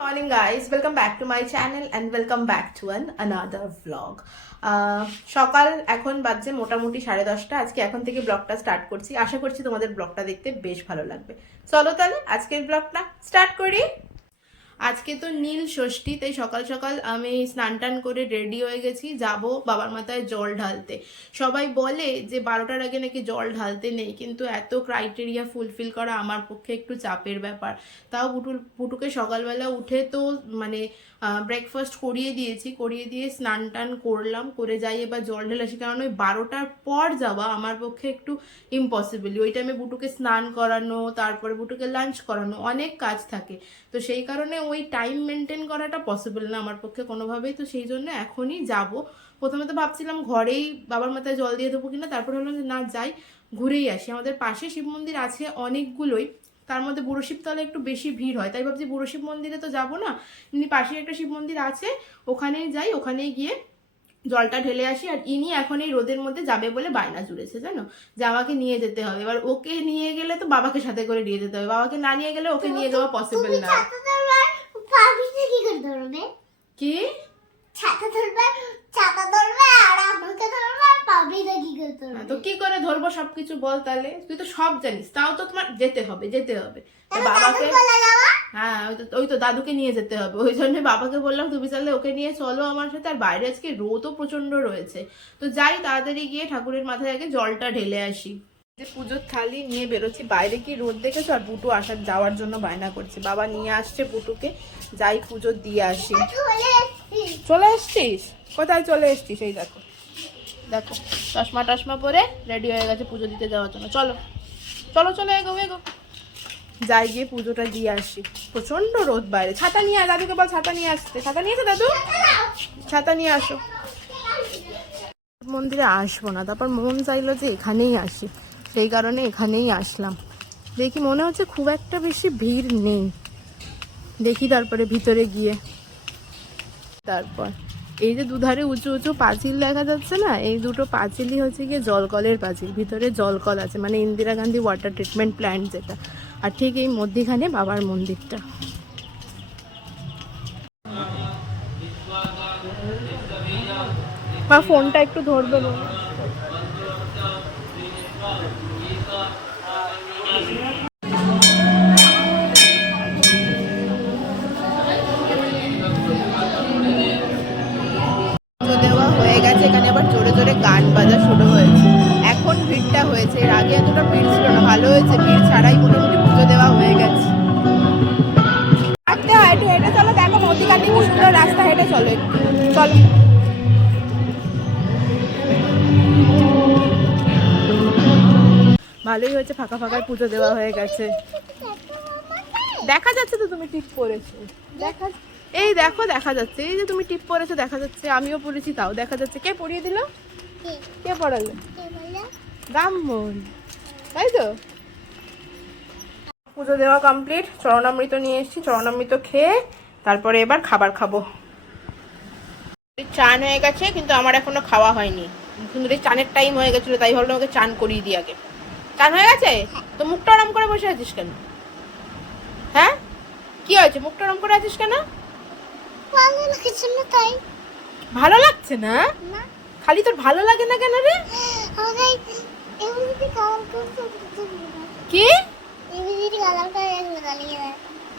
Morning guys, welcome back to my channel and welcome back to another vlog. সকাল এখন বাজে মোটামুটি 10:30। আজকে এখন থেকে ব্লগটা স্টার্ট করছি। আশা করছি তোমাদের ব্লগটা দেখতে বেশ ভালো লাগবে। চলো তাহলে আজকের ব্লগটা স্টার্ট করি। আজকে তো নীল ষষ্ঠী, তাই সকাল সকাল আমি স্নান টান করে রেডি হয়ে গেছি, যাব বাবার মাথায় জল ঢালতে। সবাই বলে যে 12টার আগে নাকি জল ঢালতে নেই, কিন্তু এত ক্রাইটেরিয়া ফুলফিল করা আমার পক্ষে একটু চাপের ব্যাপার। তাও পুটুকে সকালবেলা উঠে তো মানে ব্রেকফাস্ট করিয়ে দিয়েছি, করিয়ে দিয়ে স্নান টান করলাম, করে যাই এবার জল ঢেলে আসি। কারণ ওই 12টার পর যাওয়া আমার পক্ষে একটু ইম্পসিবল। ওই টাইমে বুটুকে স্নান করানো, তারপরে বুটুকে লাঞ্চ করানো, অনেক কাজ থাকে। তো সেই কারণে ওই টাইম মেনটেন করাটা পসিবল না আমার পক্ষে কোনোভাবেই। তো সেই জন্য এখনই যাব। প্রথমে তো ভাবছিলাম ঘরেই বাবার মাথায় জল দিয়ে দেবো কিনা, তারপর হলো যে না, যাই ঘুরেই আসি। আমাদের পাশে শিব মন্দির আছে অনেকগুলোই, তার মধ্যে বুড়ো শিবতলা একটু বেশি ভিড় হয়, তাই ভাবছি বুড়ো শিব মন্দিরে তো যাবো না, এমনি পাশে একটা শিব মন্দির আছে ওখানেই যাই, ওখানেই গিয়ে জলটা ঢেলে আসি। আর ইনি এখন এই রোদের মধ্যে যাবে বলে বায়না জুড়েছে, জানো যে আমাকে নিয়ে যেতে হবে। এবার ওকে নিয়ে গেলে তো বাবাকে সাথে করে নিয়ে যেতে হবে, বাবাকে না নিয়ে গেলে ওকে নিয়ে যাওয়া পসিবল না। কি তো কি করে ধরবো সবকিছু বল তাহলে, তুই তো সব জানিস, তাও তো তোমার যেতে হবে বাবাকে। হ্যাঁ, ওই তো দাদুকে নিয়ে যেতে হবে, ওই জন্য বাবাকে বললাম তুমি তাহলে ওকে নিয়ে চলো আমার সাথে। আর বাইরে আজকে রোদও প্রচন্ড রয়েছে, তো যাই তাড়াতাড়ি গিয়ে ঠাকুরের মাথায় আগে জলটা ঢেলে আসি। যে পুজোর থালি নিয়ে বেরোচ্ছি, বাইরে কি রোদ দেখেছো, আর বুটু আসার যাওয়ার জন্য বায়না করছে, বাবা নিয়ে আসছে বুটুকে, যাই পুজো দিয়ে আসি। চলে এসছিস? কোথায় চলে এসছিস? এই দেখো দেখো, চশমা টশমা পরে রেডি হয়ে গেছে পুজো দিতে যাওয়ার জন্য। চলো চলো চলো, এগো এগো, যাই গিয়ে পুজোটা দিয়ে আসি। প্রচন্ড রোদ বাইরে। ছাতা নিয়ে আয়, দাদুকে বল ছাতা নিয়ে আসতে। ছাতা নিয়েছে দাদু? ছাতা নিয়ে আসো। মন্দিরে আসবো না, তারপর মন চাইলো যে এখানেই আসি, সেই কারণে এখানেই আসলাম। দেখি মনে হচ্ছে খুব একটা বেশি ভিড় নেই, দেখি তারপরে ভিতরে গিয়ে। তারপর এই যে দুধারে উঁচু উঁচু পাঁচিল দেখা যাচ্ছে না, এই দুটো পাঁচিলই হচ্ছে গিয়ে জলকলের পাঁচিল। ভিতরে জলকল আছে, মানে Indira Gandhi water treatment plant যেটা। আর ঠিক এই মধ্যিখানে বাবার মন্দিরটা। বা ফোনটা একটু ধরবে না? দেওয়া হয়ে গেছে, এখানে আবার জোরে জোরে গান বাজা শুরু হয়েছে। এখন ভিড়টা হয়েছে, এর আগে এতটা ভিড় ছিল না। ভালো হয়েছে, ভিড় ছাড়াই মোটামুটি পুজো দেওয়া হয়ে গেছে। হাঁটতে হয়, একটু হেঁটে চলো, দেখো মধ্যিখানে কি সুন্দর রাস্তা, হেঁটে চলো একটু, চলো। ভালোই হয়েছে, ফাঁকা ফাঁকায় পুজো দেওয়া হয়ে গেছে। দেখা যাচ্ছে তো তুমি টিপ পরেছো, দেখা, এই দেখো দেখা যাচ্ছে, এই যে তুমি টিপ পরেছো দেখা যাচ্ছে, আমিও পরেছি তাও দেখা যাচ্ছে। কে পরিয়ে দিল? কে পড়ালো? ব্রাহ্মণ, তাই তো। পুজো দেওয়া কমপ্লিট, চরণামৃত নিয়ে এসেছি, চরণামৃত খেয়ে তারপরে এবার খাবার খাবো। চান হয়ে গেছে, কিন্তু আমার এখনো খাওয়া হয়নি। কিন্তু চানের টাইম হয়ে গেছিলো, তাই ভাবলাম ওকে চান করিয়ে দিই আগে। চান হয়ে গেছে তো মুখটা আরাম করে বসে আছিস কেন? হ্যাঁ, কি হয়েছে? মুখটা আরাম করে আছিস কেন? তাই ভালো লাগছে না? খালি তোর ভালো লাগে না কেন রে? কি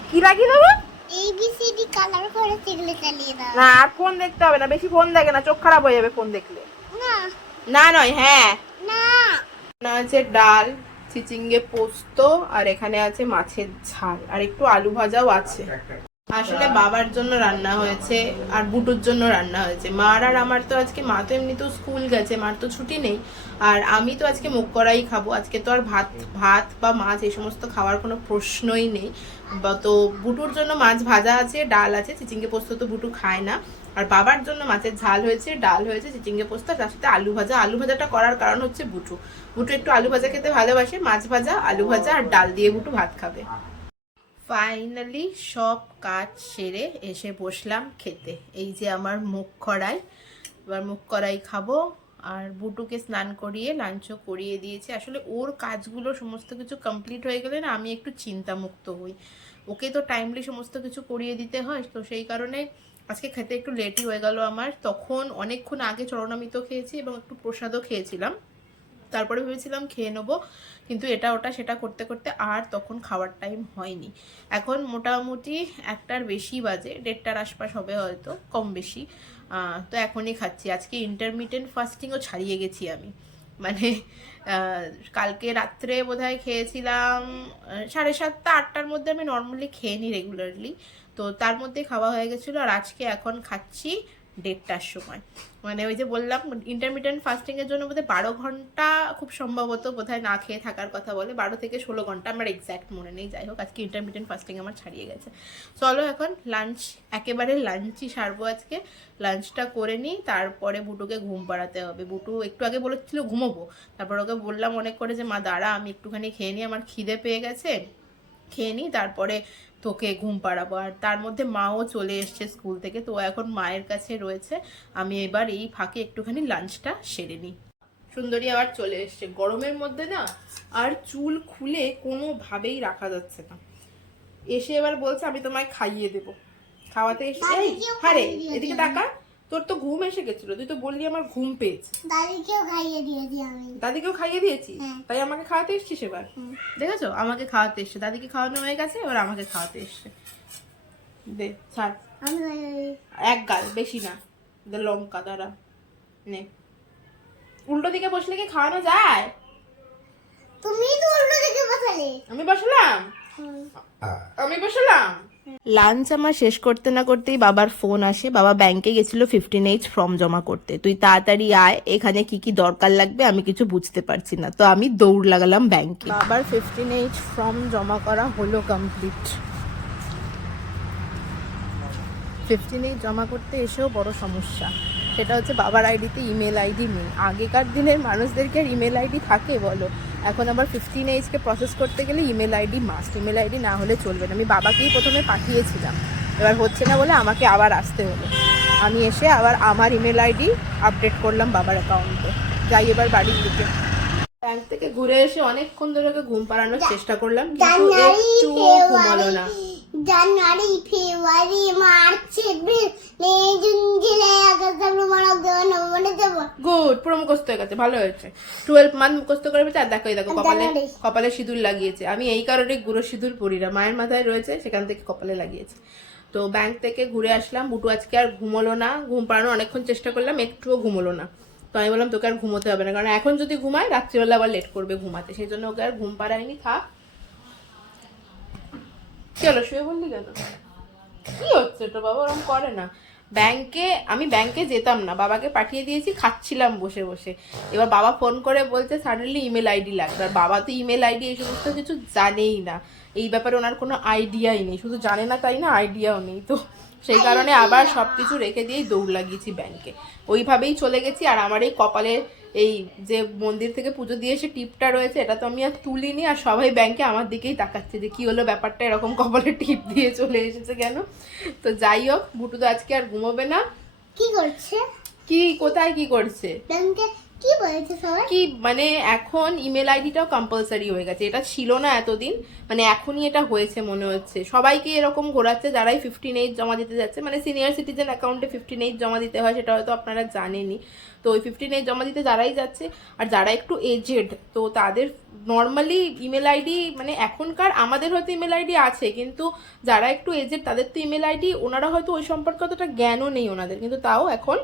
কি লাগিয়ে দেবো? ABCD কালার করে সেগুলো চালিয়ে দাও। না, আর ফোন দেখতে হবে না, বেশি ফোন দেখে না, চোখ খারাপ হয়ে যাবে ফোন দেখলে। না না নয় হ্যাঁ না। না আছে ডাল, চিচিঙ্গে পোস্ত, আর এখানে আছে মাছের ঝাল, আর একটু আলু ভাজাও আছে। আসলে বাবার জন্য রান্না হয়েছে আর বুটুর জন্য রান্না হয়েছে। মার আর আমার তো আজকে, মা তো এমনিতেও স্কুল গেছে, মার তো ছুটি নেই। আর আমি তো আজকে মুগ কড়াই খাবো। আজকে তো আর ভাত ভাত বা মাছ এই সমস্ত খাওয়ার কোনো প্রশ্নই নেই। তো বুটুর জন্য মাছ ভাজা আছে, ডাল আছে, চিচিঙ্গে পোস্ত তো বুটু খায় না। আর বাবার জন্য মাছের ঝাল হয়েছে, ডাল হয়েছে, চিচিঙ্গে পোস্ত, তার সাথে আলু ভাজা। আলু ভাজাটা করার কারণ হচ্ছে বুটু বুটু একটু আলু ভাজা খেতে ভালোবাসে। মাছ ভাজা, আলু ভাজা আর ডাল দিয়ে বুটু ভাত খাবে। ফাইনালি সব কাজ সেরে এসে বসলাম খেতে। এই যে আমার মুগ কড়াই, এবার মুগ কড়াই খাবো। আর বুটুকে স্নান করিয়ে লাঞ্চও করিয়ে দিয়েছি। আসলে ওর কাজগুলো সমস্ত কিছু কমপ্লিট হয়ে গেলে না আমি একটু চিন্তামুক্ত হই। ওকে তো টাইমলি সমস্ত কিছু করিয়ে দিতে হয়, তো সেই কারণে আজকে খেতে একটু লেটই হয়ে গেল আমার। তখন অনেকক্ষণ আগে চরণামৃত খেয়েছি এবং একটু প্রসাদও খেয়েছিলাম, তারপরে ভেবেছিলাম খেয়ে নেবো, কিন্তু এটা ওটা সেটা করতে করতে আর তখন খাওয়ার টাইম হয়নি। এখন মোটামুটি 1টার বেশি বাজে, 1:30টার আশপাশ হবে হয়তো, কম বেশি। তো এখনই খাচ্ছি। আজকে ইন্টারমিটেন্ট ফাস্টিংও ছাড়িয়ে গেছি আমি, মানে কালকে রাত্রে বোধহয় খেয়েছিলাম 7:30 8টার মধ্যে। আমি নর্মালি খেয়ে নিই রেগুলারলি, তো তার মধ্যে খাওয়া হয়ে গেছিলো। আর আজকে এখন খাচ্ছি 1:30টার সময়। মানে ওই যে বললাম ইন্টারমিটেন্ট ফাস্টিংয়ের জন্য বোধহয় 12 ঘন্টা খুব সম্ভবত বোধহয় না খেয়ে থাকার কথা বলে, 12 থেকে 16 ঘন্টা, আমার এক্স্যাক্ট মনে নেই। যাই হোক, আজকে ইন্টারমিটেন্ট ফাস্টিং আমার ছাড়িয়ে গেছে। চলো এখন লাঞ্চ, একেবারে লাঞ্চই সারবো আজকে। লাঞ্চটা করে নিই, তারপরে বুটুকে ঘুম পাড়াতে হবে। বুটু একটু আগে বলেছিল ঘুমোবো, তারপর ওকে বললাম অনেক করে যে মা দাঁড়া আমি একটুখানি খেয়ে নিই, আমার খিদে পেয়ে গেছে, খেয়ে নিই তারপরে তোকে ঘুম পাড়াবো। আর তার মধ্যে মাও চলে এসছে স্কুল থেকে, তো এখন মায়ের কাছে রয়েছে। আমি এবার এই ফাঁকে একটুখানি লাঞ্চটা সেরে নিই। সুন্দরী আবার চলে এসছে। গরমের মধ্যে না আর চুল খুলে কোনোভাবেই রাখা যাচ্ছে না। এসে এবার বলছে আমি তোমায় খাইয়ে দেবো। খাওয়াতে এসে এই হারে এদিকে টাকা, তোর তো ঘুম এসে গেছিল, তুই তো বললি আমার ঘুম পেয়েছে। দাদিকেও খাইয়ে দিয়েছি আমি। দাদিকেও খাইয়ে দিয়েছি, তাই আমাকে খাওয়াতে এসছিস এবার। দেখেছো, আমাকে খাওয়াতে এসছে, দাদিকে খাওয়ানো হয়ে গেছে, এবার আমাকে খাওয়াতে এসছে। দে ছাড়, এক গাল বেশি না, লঙ্কা দ্বারা নে। উল্টো দিকে বসলে কি খাওয়ানো যায়? তুমি তো উল্টো দিকে বসালে। আমি বসলাম, আমি বসলাম। লাঞ্চ আমার শেষ করতে না করতেই বাবার ফোন আসে। বাবা ব্যাংকে গেছিল 15H ফর্ম জমা করতে। তুই তাড়াতাড়ি আয়, এখানে কি কি দরকার লাগবে আমি কিছু বুঝতে পারছি না। তো আমি দৌড় লাগালাম ব্যাংকে। বাবার 15H ফর্ম জমা করা হলো কমপ্লিট। 15H জমা করতে এসেও বড় সমস্যা, সেটা হচ্ছে বাবার আইডিতে ইমেল আইডি নেই। আগেকার দিনের মানুষদেরকে আর ইমেল আইডি থাকে বলো? এখন আবার 15Hকে প্রসেস করতে গেলে email ID must, email ID না হলে চলবে না। আমি বাবাকেই প্রথমে পাঠিয়েছিলাম, এবার হচ্ছে না বলে আমাকে আবার আসতে হলো। আমি এসে আবার আমার ইমেল আইডি আপডেট করলাম বাবার অ্যাকাউন্টে। যাই এবার বাড়ির দিকে। ব্যাংক থেকে ঘুরে এসে অনেকক্ষণ ধরে ওকে ঘুম পাড়ানোর চেষ্টা করলাম, কিন্তু একটুও ঘুমালো না। January, February, March, April, May, June, July, August, September, October, November, December. Good, পুরো মুখস্থ হয়ে গেছে, ভালো হয়েছে। 12 মান্থ মুখস্থ করে ফেলছে। আর দেখো এই দেখো কপালে সিঁদুর লাগিয়েছে। আমি এই কারণে গুঁড়ো সিঁদুর পরি না, মায়ের মাথায় রয়েছে, সেখান থেকে কপালে লাগিয়েছে। তো ব্যাংক থেকে ঘুরে আসলাম। বুটু আজকে আর ঘুমোলো না, ঘুম পাড়ানোর অনেকক্ষণ চেষ্টা করলাম, একটুও ঘুমোলো না। তো আমি বললাম তোকে আর ঘুমোতে হবে না, কারণ এখন যদি ঘুমায় রাত্রিবেলা আবার লেট করবে ঘুমাতে, সেই জন্য ওকে আর ঘুম পাড়ায়নি। থাক, চলো শুয়ে বললি কেন? কি হচ্ছে তো বাবা, ওরকম করে না। আমি ব্যাংকে যেতাম না, বাবাকে পাঠিয়ে দিয়েছি, খাচ্ছিলাম বসে বসে। এবার বাবা ফোন করে বলছে সাডেনলি ইমেল আইডি লাগবে। আর বাবা তো ইমেল আইডি এই সমস্ত কিছু জানেই না, এই ব্যাপারে ওনার কোনো আইডিয়াই নেই। শুধু জানে না তাই না, আইডিয়াও নেই। তো সেই কারণে আবার সব কিছু রেখে দিয়েই দৌড় লাগিয়েছি ব্যাংকে। ওইভাবেই চলে গেছি। আর আমার এই কপালে এই যে মন্দির থেকে পুজো দিয়ে এসে টিপটা রয়েছে, এটা তো আমি আর তুলিনি। আর সবাই ব্যাংকে আমার দিকেই তাকাচ্ছে যে কি হলো ব্যাপারটা, এরকম কপালে টিপ দিয়ে চলে এসেছে কেন। তো যাই হোক, বুটু তো আজকে আর ঘুমোবে না। কি করছে? কি কোথায় কি করছে? ব্যাংকে কি বলেছে সবাই? কি মানে এখন ইমেল আইডিটাও কম্পালসারি হয়ে গেছে, এটা ছিল না এতদিন, মানে এখনই এটা হয়েছে মনে হচ্ছে। সবাইকে এরকম ঘোরাচ্ছে যারাই 15H জমা দিতে যাচ্ছে, মানে সিনিয়র সিটিজেন অ্যাকাউন্টে 15H জমা দিতে হয়, সেটা হয়তো আপনারা জানেনই। তো ওই 15H জমা দিতে যারাই যাচ্ছে, আর যারা একটু এজেড, তো তাদের নর্মালি ইমেল আইডি, মানে এখনকার আমাদের হয়তো ইমেল আইডি আছে, কিন্তু যারা একটু এজেড তাদের তো ইমেল আইডি, ওনারা হয়তো ওই সম্পর্কে অতটা জ্ঞানও নেই ওনাদের, কিন্তু তাও এখন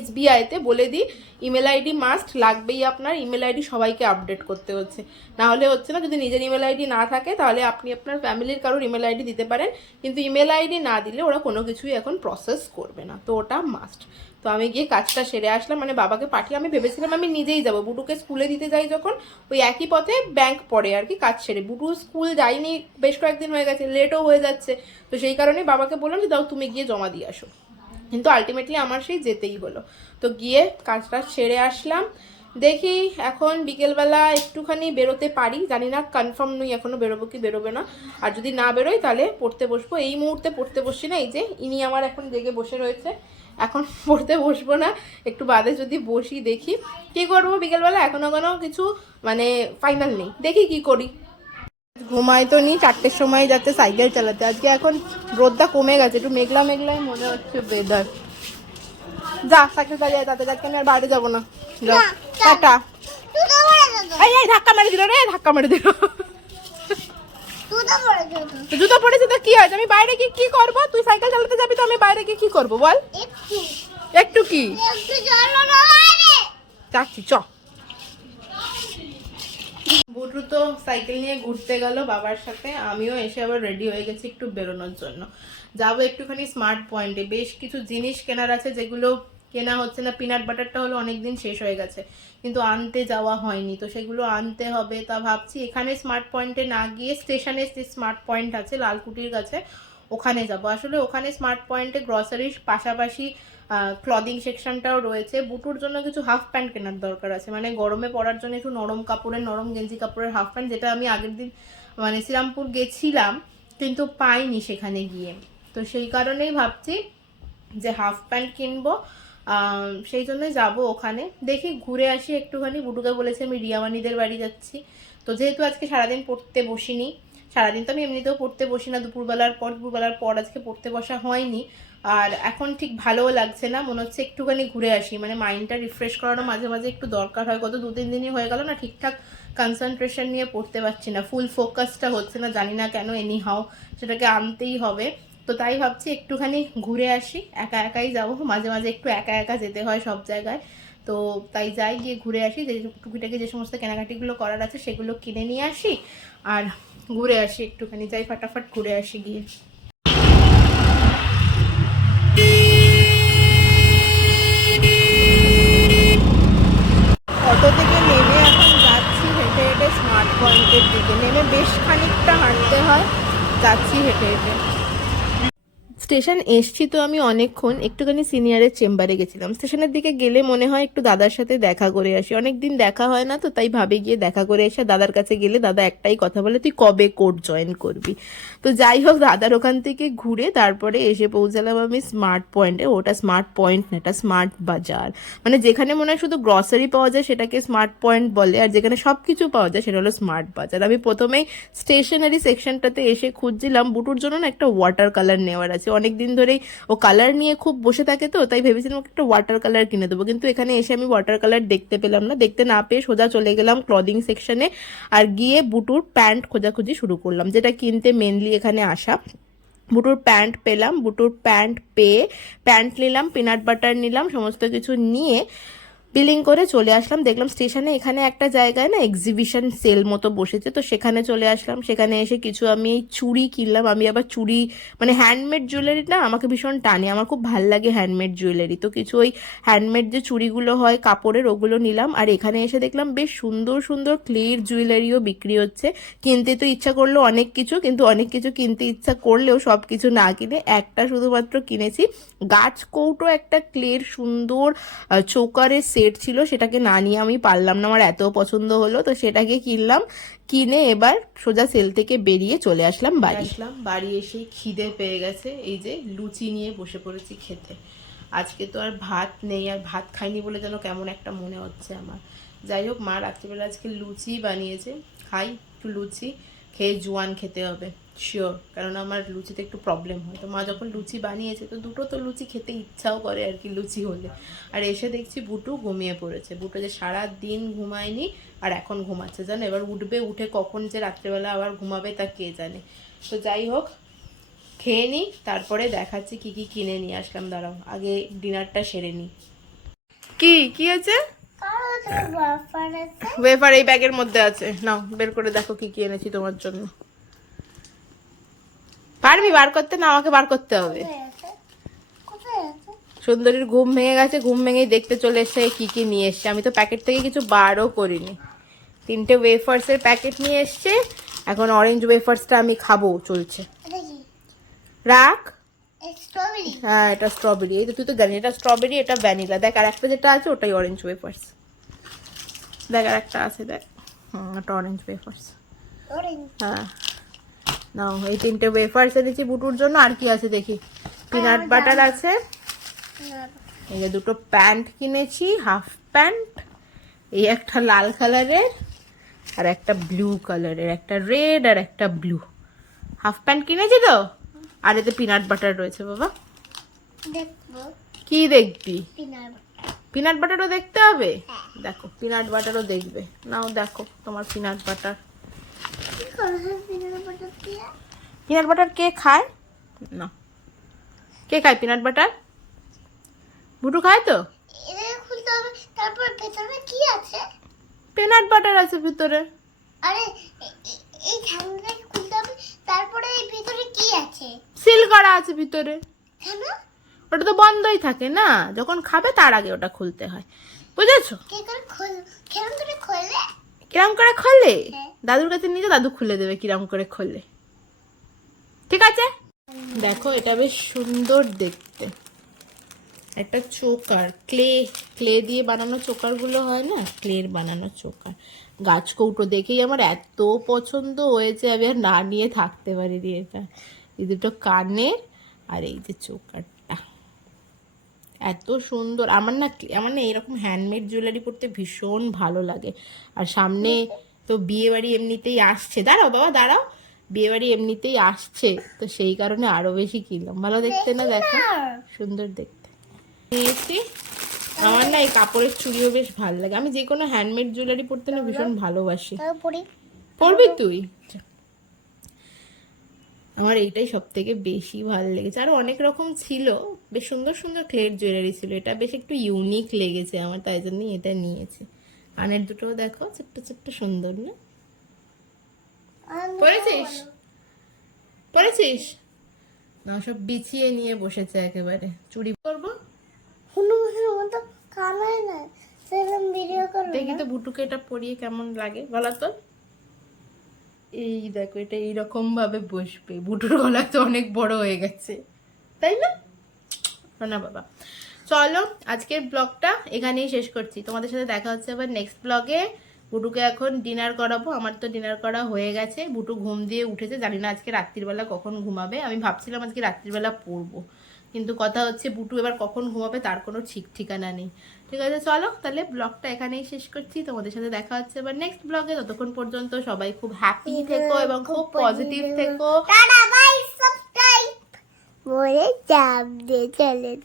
SBI-তে বলে দিই ইমেল আইডি মাস্ট লাগবেই। আপনার ইমেল আইডি সবাইকে আপডেট করতে হচ্ছে, না হলে হচ্ছে না। যদি নিজের ইমেল আইডি না থাকে তাহলে আপনি আপনার ফ্যামিলির কারোর ইমেল আইডি দিতে পারেন, কিন্তু ইমেল আইডি না দিলে ওরা কোনো কিছুই এখন প্রসেস করবে না, তো ওটা মাস্ট। তো আমি গিয়ে কাজটা সেরে আসলাম, মানে বাবাকে পাঠিয়ে আমি ভেবেছিলাম আমি নিজেই যাব। বুটুকে স্কুলে দিতে যাই যখন, ওই একই পথে ব্যাংক পড়ে আর কি, কাজ সেরে। বুটু স্কুল যায়নি বেশ কয়েকদিন হয়ে গেছে, লেটও হয়ে যাচ্ছে। তো সেই কারণে বাবাকে বললাম যে দাও তুমি গিয়ে জমা দিয়ে আসো, কিন্তু আলটিমেটলি আমার সেই যেতেই হলো। তো গিয়ে কাজটা সেরে আসলাম, দেখি এখন বিকেলবেলা একটুখানি বেরোতে পারি, জানি না, কনফার্ম নই এখনো বেরোবো কি বেরোবে না। আর যদি না বেরোই তাহলে পড়তে বসবো। এই মুহূর্তে পড়তে বসছি না, এই যে ইনি আমার এখন জেগে বসে রয়েছে, এখন পড়তে বসবো না, একটু বাদে যদি বসি। দেখি কি করবো বিকেলবেলা, এখনো কোনো কিছু মানে ফাইনাল নেই, দেখি কি করি। ঘুমাই তো নি, 4টের সময় যাচ্ছে সাইকেল চালাতে। আজকে এখন রোদটা কমে গেছে, একটু মেঘলা মেঘলাই মনে হচ্ছে ওয়েদার। যা সাইকেল চালিয়ে তাতে যাকে, আমি আর বাইরে যাবো না, যাও টাটা। জুতো পরে যেত, এই এই ধাক্কা মেরে দিল রে, ধাক্কা মেরে দিল। জুতো পরে যেত। জুতো পরেছে তো কি হয়েছে, আমি বাইরে গিয়ে কি করবো? তুই সাইকেল চালাতে যাবি তো আমি বাইরে গিয়ে কি করবো বল? একটু একটু কি একটু চলো না বাইরে। যাচ্ছি, চ। বুটু তো সাইকেল নিয়ে ঘুরতে গেল বাবার সাথে, আমিও এসে আবার রেডি হয়ে গেছি একটু বেরোনোর জন্য। যাবো একটুখানি স্মার্ট পয়েন্টে, বেশ কিছু জিনিস কেনার আছে যেগুলো কেনা হচ্ছে না। পিনাট বাটারটা হলো অনেকদিন শেষ হয়ে গেছে, কিন্তু আনতে যাওয়া হয়নি, তো সেগুলো আনতে হবে। তা ভাবছি এখানে স্মার্ট পয়েন্টে না গিয়ে স্টেশনে যে স্মার্ট পয়েন্ট আছে লালকুটির কাছে, ওখানে যাব। আসলে ওখানে স্মার্ট পয়েন্টে গ্রসারির পাশাপাশি ক্লদিং সেকশনটাও রয়েছে। বুটুর জন্য কিছু হাফ প্যান্ট কেনার দরকার আছে, মানে গরমে পরার জন্য একটু নরম কাপড়ের, নরম গেঞ্জি কাপড়ের হাফ প্যান্ট, যেটা আমি আগের দিন মানে শ্রীরামপুর গেছিলাম কিন্তু পাইনি সেখানে গিয়ে। তো সেই কারণেই ভাবছি যে হাফ প্যান্ট কিনবো, সেই জন্যই যাবো ওখানে। দেখি ঘুরে আসি একটুখানি। বুটুকে বলেছি আমি রিয়ামানিদের বাড়ি যাচ্ছি, তো যেহেতু আজকে সারাদিন পড়তে বসিনি, সারাদিন তো আমি এমনিতেও পড়তে বসি না, দুপুরবেলার পর আজকে পড়তে বসা হয়নি। আর এখন ঠিক ভালোও লাগছে না, মনে হচ্ছে একটুখানি ঘুরে আসি, মানে মাইন্ডটা রিফ্রেশ করানো মাঝে মাঝে একটু দরকার হয়। গত 2-3 দিনই হয়ে গেল না ঠিকঠাক কনসেন্ট্রেশন নিয়ে পড়তে পারছি না, ফুল ফোকাসটা হচ্ছে না, জানি না কেন। এনি হাও সেটাকে আনতেই হবে। তো তাই ভাবছি একটুখানি ঘুরে আসি, একা একাই যাবো, মাঝে মাঝে একটু একা একা যেতে হয় সব জায়গায়। তো তাই যাই, গিয়ে ঘুরে আসি, যে টুকিটাকি যে সমস্ত কেনাকাটিগুলো করার আছে সেগুলো কিনে নিয়ে আসি আর ঘুরে আসি একটুখানি। যাই ফাটাফাট ঘুরে আসি গিয়ে। অটো থেকে নেমে এখন যাচ্ছি হেঁটে হেঁটে স্মার্ট পয়েন্টের দিকে। নেমে বেশ খানিকটা হাঁটতে হয়, যাচ্ছি হেঁটে হেঁটে। স্টেশন এসছি তো আমি অনেকক্ষণ, একটুখানি সিনিয়রের চেম্বারে গেছিলাম। স্টেশনের দিকে গেলে মনে হয় একটু দাদার সাথে দেখা করে আসি, অনেকদিন দেখা হয় না, তো তাই ভাবে গিয়ে দেখা করে এসে দাদার কাছে গেলে দাদা একটাই কথা বলে, তুই কবে কোর্ট জয়েন করবি। তো যাই হোক, দাদার ওখান থেকে ঘুরে তারপরে এসে পৌঁছালাম আমি স্মার্ট পয়েন্টে। ওটা স্মার্ট পয়েন্ট না, এটা স্মার্ট বাজার, মানে যেখানে মনে হয় শুধু গ্রসারি পাওয়া যায় সেটাকে স্মার্ট পয়েন্ট বলে, আর যেখানে সব কিছু পাওয়া যায় সেটা হলো স্মার্ট বাজার। আমি প্রথমেই স্টেশনারি সেকশনটাতে এসে খুঁজছিলাম, বুটুর জন্য না একটা ওয়াটার কালার নেওয়ার আছে, অনেকদিন ধরেই ও কালার নিয়ে খুব বসে থাকে, তো তাই ভেবেছিলাম একটা ওয়াটার কালার কিনে দেবো। কিন্তু এখানে এসে আমি ওয়াটার কালার দেখতে পেলাম না, দেখতে না পেয়ে সোজা চলে গেলাম ক্লদিং সেকশনে, আর গিয়ে বুটুর প্যান্ট খোঁজাখুঁজি শুরু করলাম, যেটা কিনতে মেনলি এখানে আসা। বুটুর প্যান্ট পেলাম, বুটুর প্যান্ট পেয়ে প্যান্ট নিলাম, পিনাট বাটার নিলাম, সমস্ত কিছু নিয়ে বিলিং করে চলে আসলাম। দেখলাম স্টেশনে এখানে একটা জায়গায় না এক্সিবিশন সেল মতো বসেছে, তো সেখানে চলে আসলাম। সেখানে এসে কিছু আমি এই চুড়ি কিনলাম। আমি আবার চুড়ি মানে হ্যান্ডমেড জুয়েলারি না আমাকে ভীষণ টানে, আমার খুব ভাল লাগে হ্যান্ডমেড জুয়েলারি, তো কিছু ওই হ্যান্ডমেড যে চুড়িগুলো হয় কাপড়ের ওগুলো নিলাম। আর এখানে এসে দেখলাম বেশ সুন্দর সুন্দর ক্লের জুয়েলারিও বিক্রি হচ্ছে। কিনতে তো ইচ্ছা করলো অনেক কিছু, কিন্তু অনেক কিছু কিনতে ইচ্ছা করলেও সব কিছু না কিনে একটা শুধুমাত্র কিনেছি গাছ কৌটো, একটা ক্লের সুন্দর চৌকারের সেট ছিল, সেটাকে না নিয়ে আমি পারলাম না, আমার এত পছন্দ হলো, তো সেটাকে কিনলাম। কিনে এবার সোজা সেল থেকে বেরিয়ে চলে আসলাম বাড়ি। বাড়ি এসে খিদে পেয়ে গেছে, এই যে লুচি নিয়ে বসে পড়েছি খেতে। আজকে তো আর ভাত নেই, আর ভাত খাইনি বলে যেন কেমন একটা মনে হচ্ছে আমার। যাই হোক, মা রাত্রিবেলা আজকে লুচি বানিয়েছে, খাই একটু লুচি, খেয়ে জোয়ান খেতে হবে শিওর, কারণ আমার লুচিতে একটু প্রবলেম হয়। তো মা যখন লুচি বানিয়েছে তো দুটো তো লুচি খেতে ইচ্ছাও করে আর কি লুচি হলে। আর এসে দেখছি বুটু ঘুমিয়ে পড়েছে। বুটু যে সারা দিন ঘুমায়নি আর এখন ঘুমাচ্ছে, জানো, এবার উঠবে, উঠে কখন যে রাত্রেবেলা আবার ঘুমাবে তা কে জানে। তো যাই হোক, খেয়ে নিই, তারপরে দেখাচ্ছি কি কি কিনে নিয়ে আসলাম। দাঁড়াও আগে ডিনারটা সেরে নিই। কি কি আছে? ওয়েফার এই ব্যাগের মধ্যে আছে, নাও বের করে দেখো কি কি এনেছি তোমার জন্য। পারবি বার করতে না আমাকে বার করতে হবে? সুন্দরীর ঘুম ভেঙে গেছে, ঘুম ভেঙেই দেখতে চলে এসে কি কি নিয়ে এসছে। আমি তো প্যাকেট থেকে কিছু বারও করিনি। 3টে ওয়েফার্সের প্যাকেট নিয়ে এসছে, এখন অরেঞ্জ ওয়েফার্সটা আমি খাবো চলছে। রাখ। হ্যাঁ এটা স্ট্রবেরি, এই তো তুই তো জানি এটা স্ট্রবেরি, এটা ভ্যানিলা। দেখ আর একটা যেটা আছে ওটাই অরেঞ্জ ওয়েফার্স। দেখ আর একটা আছে, দেখ একটা অরেঞ্জ ওয়েফার্স। অরেঞ্জ হ্যাঁ নাও, এই 3টে ওয়েফার্স এনেছি বুটুর জন্য। আর কি আছে দেখি, পিনাট বাটার আছে, এই যে 2টো প্যান্ট কিনেছি, হাফ প্যান্ট, এই একটা লাল কালারের আর একটা ব্লু কালারের, একটা রেড আর একটা ব্লু। হাফ প্যান্ট কিনেছি তো, আর এতে পিনাট বাটার রয়েছে বাবা। দেখবো কি দেখবি? পিনাট পিনাট বাটারও দেখতে হবে? দেখো পিনাট বাটারও দেখবে, নাও দেখো তোমার পিনাট বাটার। পিনাট বাটার দিয়ে পিনাট বাটার কে খায়? না, কে খায় পিনাট বাটার? বুটু খায় তো। এটা খুলতে হবে, তারপর ভেতরে কি আছে? পিনাট বাটার আছে ভিতরে। আরে এই ঢাকনাটা খুলতে হবে, তারপরে এই ভেতরে কি আছে? সিল করা আছে ভিতরে। কেন? ওটা তো বন্ধই থাকে না, যখন খাবে তার আগে ওটা খুলতে হয়, বুঝেছো? কে করে কেমন করে খোলে? কিরম করে খোলে? হ্যাঁ। দাদুর কাছে নিয়ে যা, দাদু খুলে দেবে কিরম করে খোলে। ঠিক আছে, দেখো এটা বেশ সুন্দর দেখতে, একটা চোকার, ক্লে দিয়ে বানানো চোকার গুলো হয় না, ক্লের বানানো চোকার। গাছ কৌটো দেখেই আমার এত পছন্দ হয়েছে, আমি আর না নিয়ে থাকতে পারিনি। এটা এই 2টো কানের আর এই যে চোকারটা, এত সুন্দর। আমার না এরকম হ্যান্ডমেড জুয়েলারি পরতে ভীষণ ভালো লাগে। আর সামনে তো বিয়ে বাড়ি এমনিতেই আসছে, দাঁড়াও বাবা দাঁড়াও, বিয়ে বাড়ি এমনিতেই আসছে, তো সেই কারণে আরো বেশি কিনলাম। ভালো দেখতে না? দেখো সুন্দর দেখতে নিয়েছি। আমার না এই কাপড়ের চুড়িও বেশ ভালো লাগে, আমি যে কোনো হ্যান্ডমেড জুয়েলারি পরতে না ভীষণ ভালোবাসি। তারপরে পরবি তুই? আমার এইটাই সব থেকে বেশি ভালো লেগেছে। আরো অনেক রকম ছিল, বেশ সুন্দর সুন্দর ক্লের জুয়েলারি ছিল, এটা বেশ একটু ইউনিক লেগেছে আমার, তাই জন্যই এটা নিয়েছি। কানের দুটোও দেখো ছোট্ট ছোট্ট সুন্দর না? পরেছিস? পরেছিস? না, সব বিছিয়ে নিয়ে বসেছে একেবারে। চুড়ি করবো হনুমানের মতো কানায় না, সেরকম ভিডিও করবে। দেখি তো বুটুকে এটা পরিয়ে কেমন লাগে, বলা তো। এই দেখো, এটা এইরকম ভাবে বসবে, বুটুর গলা তো অনেক বড় হয়ে গেছে, তাই না? না বাবা, চলো আজকের ব্লগটা এখানেই শেষ করছি। তোমাদের সাথে দেখা হচ্ছে আবার নেক্সট ব্লগে। বুটুকে এখন ডিনার করাবো, আমার তো ডিনার করা হয়ে গেছে। বুটু ঘুম দিয়ে উঠেছে, জানি না আজকে রাত্রিবেলা কখন ঘুমাবে। আমি ভাবছিলাম আজকে রাত্রিবেলা পড়বো, কিন্তু কথা হচ্ছে বুটু এবার কখন ঘুমাবে তার কোনো ঠিক ঠিকানা নেই। ঠিক আছে, চলো তাহলে ব্লগটা এখানেই শেষ করছি। তোমাদের সাথে দেখা হচ্ছে আবার নেক্সট ব্লগে। ততক্ষণ পর্যন্ত সবাই খুব হ্যাপি থেকো এবং খুব পজিটিভ থেকো। টাটা বাই, সাবস্ক্রাইব করে চাপ দিয়ে চলেন।